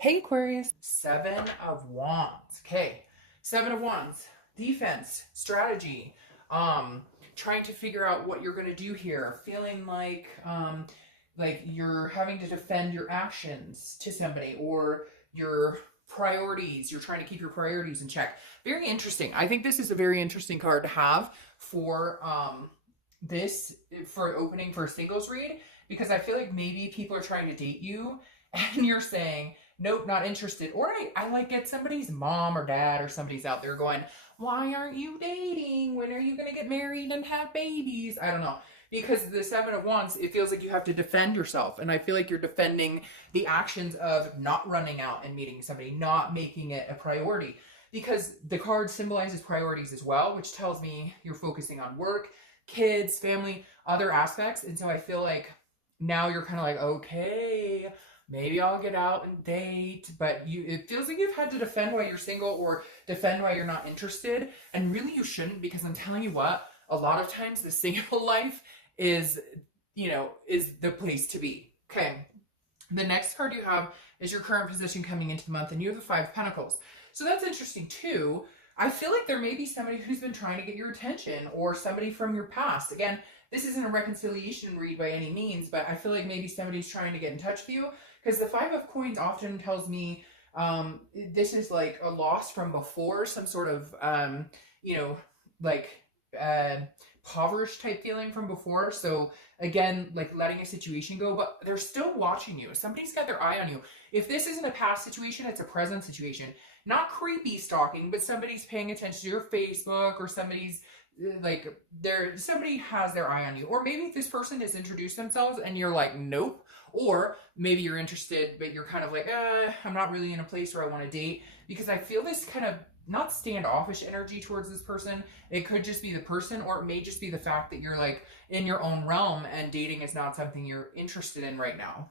Hey Aquarius, Seven of Wands. Okay, Seven of Wands, defense, strategy, trying to figure out what you're gonna do here, feeling like you're having to defend your actions to somebody or your priorities. You're trying to keep your priorities in check. Very interesting. I think this is a very interesting card to have for this for opening for a singles read because I feel like maybe people are trying to date you and you're saying nope, not interested. Or I like get somebody's mom or dad or somebody's out there going, why aren't you dating? When are you going to get married and have babies? I don't know. Because the Seven of Wands, it feels like you have to defend yourself. And I feel like you're defending the actions of not running out and meeting somebody, not making it a priority. Because the card symbolizes priorities as well, which tells me you're focusing on work, kids, family, other aspects. And so I feel like now you're kind of like, okay, maybe I'll get out and date, but it feels like you've had to defend why you're single or defend why you're not interested. And really you shouldn't, because I'm telling you what, a lot of times the single life is, is the place to be. Okay. The next card you have is your current position coming into the month, and you have the Five of Pentacles. So that's interesting too. I feel like there may be somebody who's been trying to get your attention or somebody from your past. Again, this isn't a reconciliation read by any means, but I feel like maybe somebody's trying to get in touch with you because the Five of Coins often tells me this is like a loss from before, some sort of, like impoverished type feeling from before. So again, like letting a situation go, but they're still watching you. Somebody's got their eye on you. If this isn't a past situation, it's a present situation. Not creepy stalking, but somebody's paying attention to your Facebook, or somebody's somebody has their eye on you. Or maybe this person has introduced themselves and you're like, nope. Or maybe you're interested, but you're kind of like, I'm not really in a place where I want to date, because I feel this kind of not standoffish energy towards this person. It could just be the person, or it may just be the fact that you're like in your own realm and dating is not something you're interested in right now.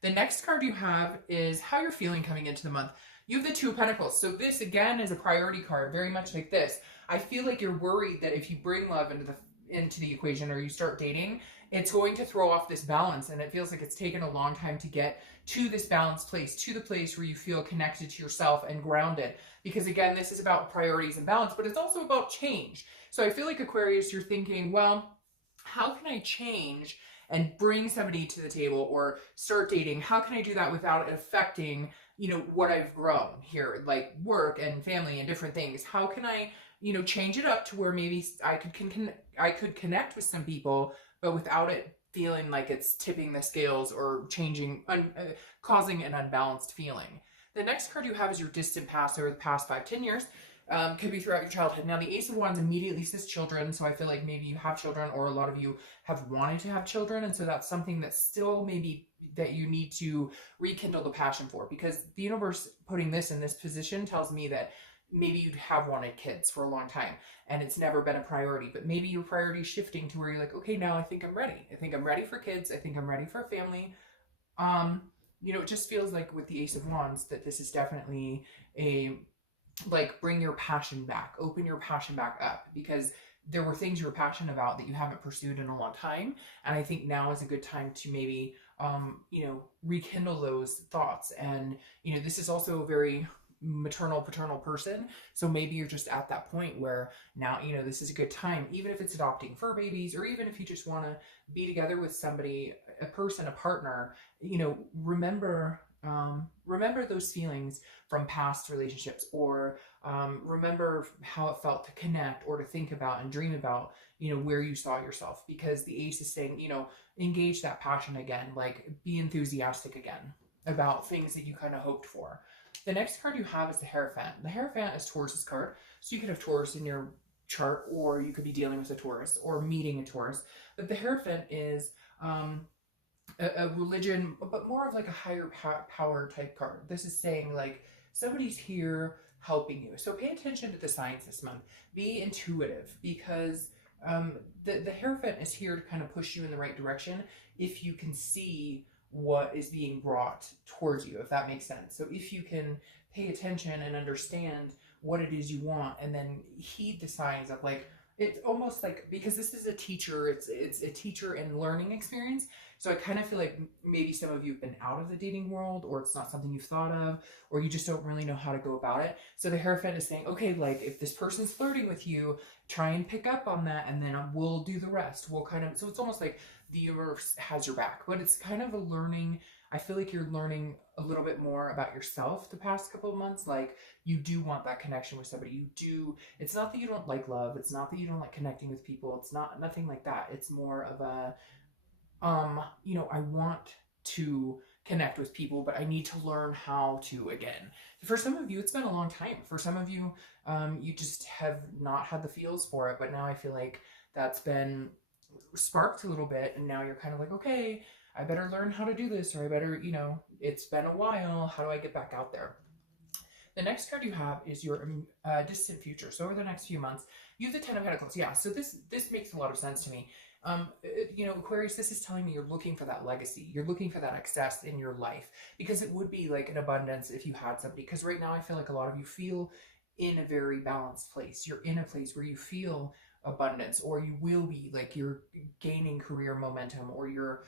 The next card you have is how you're feeling coming into the month. You have the Two of Pentacles. So this again is a priority card, very much like this. I feel like you're worried that if you bring love into the equation, or you start dating, it's going to throw off this balance, and it feels like it's taken a long time to get to this balanced place, to the place where you feel connected to yourself and grounded. Because again, this is about priorities and balance, but it's also about change. So I feel like Aquarius, you're thinking, well, how can I change and bring somebody to the table or start dating? How can I do that without it affecting, what I've grown here, like work and family and different things? How can I, change it up to where maybe I could connect with some people, but without it feeling like it's tipping the scales or causing an unbalanced feeling. The next card you have is your distant past, or the past 5-10 years. Could be throughout your childhood. Now, the Ace of Wands immediately says children, so I feel like maybe you have children, or a lot of you have wanted to have children, and so that's something that's still maybe that you need to rekindle the passion for, because the universe putting this in this position tells me that maybe you'd have wanted kids for a long time and it's never been a priority, but maybe your priority is shifting to where you're like, okay, now I think I'm ready. I think I'm ready for kids. I think I'm ready for a family. It just feels like with the Ace of Wands that this is definitely a, like, bring your passion back, open your passion back up, because there were things you were passionate about that you haven't pursued in a long time. And I think now is a good time to maybe, rekindle those thoughts. And, this is also a very maternal paternal person, so maybe you're just at that point where now this is a good time, even if it's adopting fur babies, or even if you just want to be together with somebody, a person, a partner. Remember those feelings from past relationships, or remember how it felt to connect or to think about and dream about where you saw yourself, because the Ace is saying engage that passion again, like be enthusiastic again about things that you kind of hoped for. The next card you have is the Hierophant. The Hierophant is Taurus's card. So you could have Taurus in your chart, or you could be dealing with a Taurus or meeting a Taurus. But the Hierophant is a religion, but more of like a higher power type card. This is saying like somebody's here helping you. So pay attention to the signs this month. Be intuitive, because the Hierophant is here to kind of push you in the right direction if you can see what is being brought towards you, if that makes sense. So if you can pay attention and understand what it is you want, and then heed the signs of like, it's almost like, because this is a teacher, it's a teacher and learning experience. So I kind of feel like maybe some of you have been out of the dating world, or it's not something you've thought of, or you just don't really know how to go about it. So the Hierophant is saying, okay, like if this person's flirting with you, try and pick up on that, and then we'll do the rest. We'll kind of, so it's almost like the universe has your back, but it's kind of a learning. I feel like you're learning a little bit more about yourself the past couple of months. Like, you do want that connection with somebody. You do. It's not that you don't like love. It's not that you don't like connecting with people. It's not, nothing like that. It's more of a, I want to connect with people, but I need to learn how to again. For some of you, it's been a long time. For some of you, you just have not had the feels for it, but now I feel like that's been sparked a little bit, and now you're kind of like, okay, I better learn how to do this, or I better, it's been a while. How do I get back out there? The next card you have is your distant future. So over the next few months, you have the Ten of Pentacles. Yeah, so this makes a lot of sense to me. Aquarius, this is telling me you're looking for that legacy. You're looking for that excess in your life, because it would be like an abundance if you had somebody. Because right now I feel like a lot of you feel in a very balanced place. You're in a place where you feel abundance, or you will be, like, you're gaining career momentum, or you're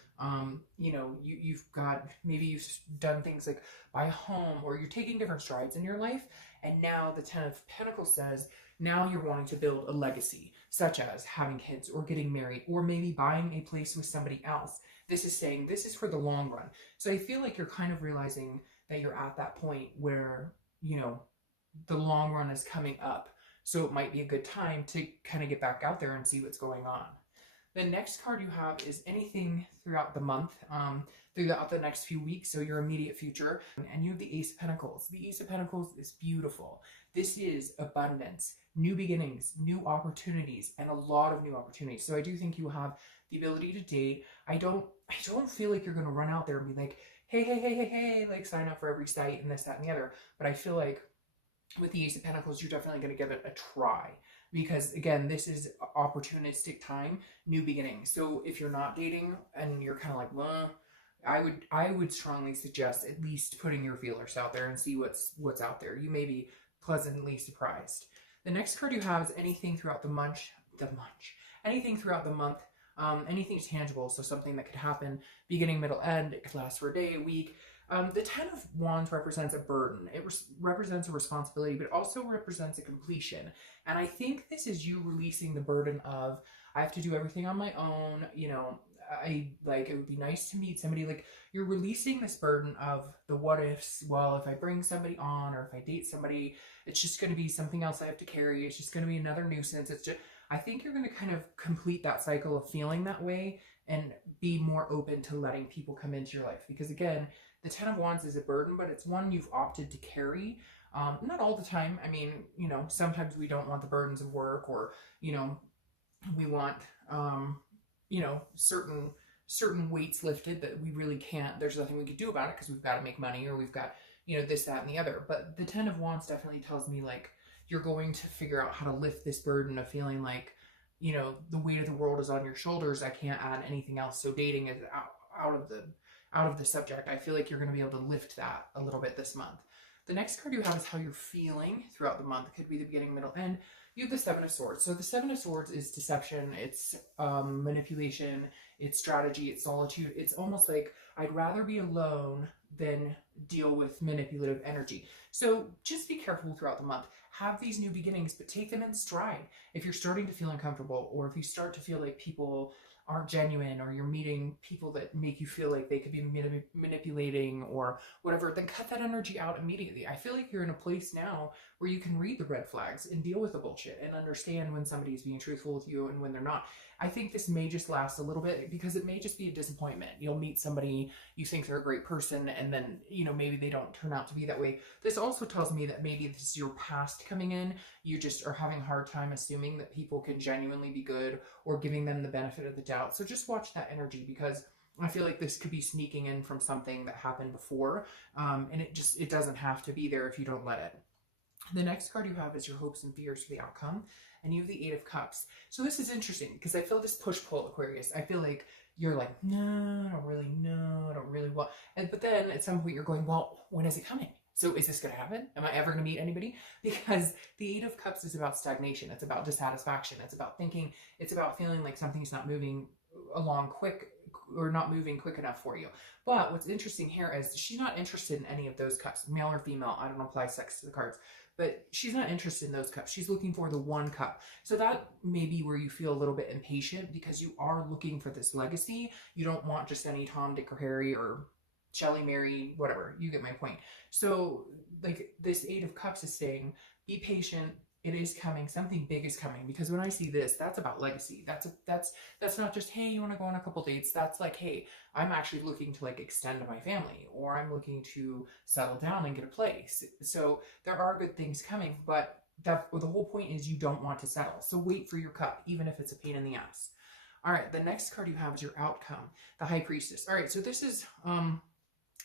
you've got, maybe you've done things like buy a home, or you're taking different strides in your life. And now the Ten of Pentacles says now you're wanting to build a legacy, such as having kids, or getting married, or maybe buying a place with somebody else. This is saying this is for the long run. So I feel like you're kind of realizing that you're at that point where the long run is coming up. So it might be a good time to kind of get back out there and see what's going on. The next card you have is anything throughout the month, throughout the next few weeks, so your immediate future. And you have the Ace of Pentacles. The Ace of Pentacles is beautiful. This is abundance, new beginnings, new opportunities, and a lot of new opportunities. So I do think you have the ability to date. I don't feel like you're going to run out there and be like, hey, like sign up for every site and this, that, and the other. But I feel like with the Ace of Pentacles, you're definitely going to give it a try, because again, this is opportunistic time, new beginnings. So if you're not dating and you're kind of like, well, I would strongly suggest at least putting your feelers out there and see what's out there. You may be pleasantly surprised. The next card you have is anything throughout anything throughout the month, anything tangible. So something that could happen beginning, middle, end. It could last for a day, a week. The Ten of Wands represents a burden. It represents a responsibility, but also represents a completion. And I think this is you releasing the burden of, I have to do everything on my own. It would be nice to meet somebody. Like, you're releasing this burden of the what ifs. Well, if I bring somebody on, or if I date somebody, it's just going to be something else I have to carry. It's just going to be another nuisance. I think you're going to kind of complete that cycle of feeling that way and be more open to letting people come into your life. Because again, the Ten of Wands is a burden, but it's one you've opted to carry. Not all the time. I mean, sometimes we don't want the burdens of work, or, we want, certain weights lifted that we really can't, there's nothing we could do about it because we've got to make money, or we've got, this, that, and the other. But the Ten of Wands definitely tells me, like, you're going to figure out how to lift this burden of feeling like, the weight of the world is on your shoulders. I can't add anything else. So dating is out of the subject. I feel like you're going to be able to lift that a little bit this month. The next card you have is how you're feeling throughout the month. It could be the beginning, middle, end. You have the Seven of Swords. So the Seven of Swords is deception. It's manipulation. It's strategy. It's solitude. It's almost like, I'd rather be alone than deal with manipulative energy. So just be careful throughout the month. Have these new beginnings, but take them in stride. If you're starting to feel uncomfortable, or if you start to feel like people aren't genuine, or you're meeting people that make you feel like they could be manipulating or whatever, then cut that energy out immediately. I feel like you're in a place now where you can read the red flags and deal with the bullshit and understand when somebody's being truthful with you and when they're not. I think this may just last a little bit, because it may just be a disappointment. You'll meet somebody, you think they're a great person, and then, maybe they don't turn out to be that way. This also tells me that maybe this is your past coming in. You just are having a hard time assuming that people can genuinely be good, or giving them the benefit of the doubt. So just watch that energy, because I feel like this could be sneaking in from something that happened before. And it doesn't have to be there if you don't let it. The next card you have is your hopes and fears for the outcome. And you have the Eight of Cups. So this is interesting, because I feel this push-pull, Aquarius. I feel like you're like, no, I don't really know. I don't really want. But then at some point you're going, well, when is it coming? So is this going to happen? Am I ever going to meet anybody? Because the Eight of Cups is about stagnation. It's about dissatisfaction. It's about thinking, it's about feeling like something's not moving along quick or not moving quick enough for you. But what's interesting here is she's not interested in any of those cups, male or female. I don't apply sex to the cards, but she's not interested in those cups. She's looking for the one cup. So that may be where you feel a little bit impatient because you are looking for this legacy. You don't want just any Tom, Dick, or Harry or Shelley, Mary, whatever. You get my point. So like this Eight of Cups is saying, be patient. It is coming. Something big is coming. Because when I see this, that's about legacy. That's not just, hey, you want to go on a couple dates. That's like, hey, I'm actually looking to like extend my family, or I'm looking to settle down and get a place. So there are good things coming, but the whole point is you don't want to settle. So wait for your cup, even if it's a pain in the ass. All right, the next card you have is your outcome, the High Priestess. All right, so this is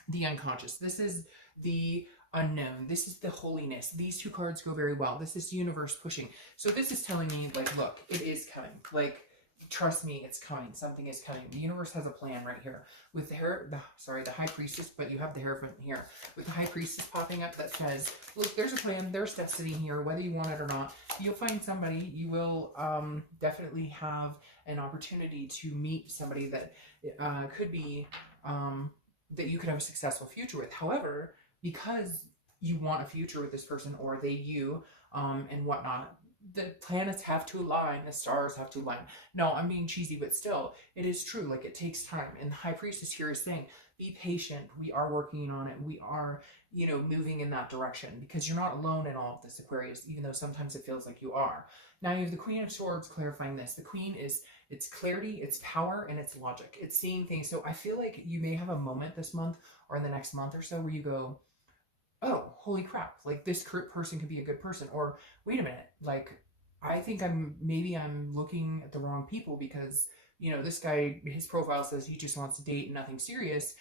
the unconscious. This is the unknown. This is the holiness. These two cards go very well. This is the universe pushing. So this is telling me, like, look, it is coming. Like, trust me, it's coming. Something is coming. The universe has a plan right here. With the High Priestess, but you have the Hierophant here. With the High Priestess popping up that says, look, there's a plan. There's destiny here. Whether you want it or not, you'll find somebody. You will definitely have an opportunity to meet somebody that could be that you could have a successful future with. However, because you want a future with this person, or they you, and whatnot, the planets have to align, the stars have to align. No, I'm being cheesy, but still, it is true. Like, it takes time. And the High Priestess here is saying, be patient. We are working on it. We are, you know, moving in that direction, because you're not alone in all of this, Aquarius, even though sometimes it feels like you are. Now you have the Queen of Swords clarifying this. The Queen is, it's clarity, it's power, and it's logic. It's seeing things. So I feel like you may have a moment this month or in the next month or so where you go, oh, holy crap, like this person could be a good person. Or wait a minute, like I think maybe I'm looking at the wrong people, because, you know, this guy, his profile says he just wants to date and nothing serious.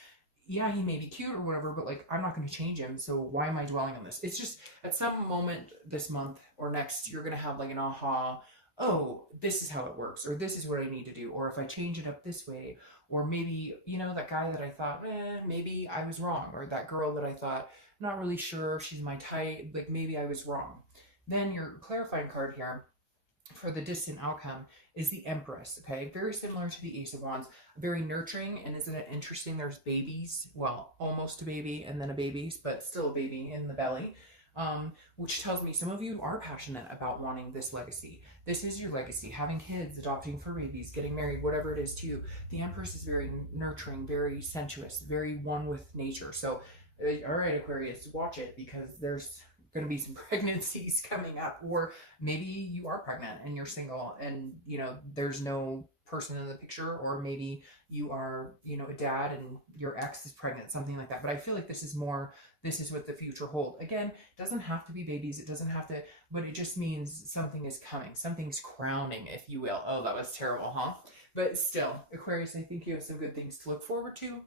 Yeah, he may be cute or whatever, but like, I'm not going to change him. So why am I dwelling on this? It's just at some moment this month or next, you're going to have like an aha, oh, this is how it works, or this is what I need to do. Or if I change it up this way, or maybe, you know, that guy that I thought, maybe I was wrong, or that girl that I thought, not really sure if she's my type, like maybe I was wrong. Then your clarifying card here for the distant outcome is the Empress, okay? Very similar to the Ace of Wands, very nurturing. And isn't it interesting? There's babies, well, almost a baby and then a baby, but still a baby in the belly, which tells me some of you are passionate about wanting this legacy. This is your legacy, having kids, adopting for babies, getting married, whatever it is to you. The Empress is very nurturing, very sensuous, very one with nature. So all right, Aquarius, watch it, because there's going to be some pregnancies coming up, or maybe you are pregnant and you're single and, you know, there's no person in the picture, or maybe you are, you know, a dad and your ex is pregnant, something like that. But I feel like this is what the future holds. Again, it doesn't have to be babies. It doesn't have to, but it just means something is coming. Something's crowning, if you will. Oh, that was terrible, huh? But still, Aquarius, I think you have some good things to look forward to.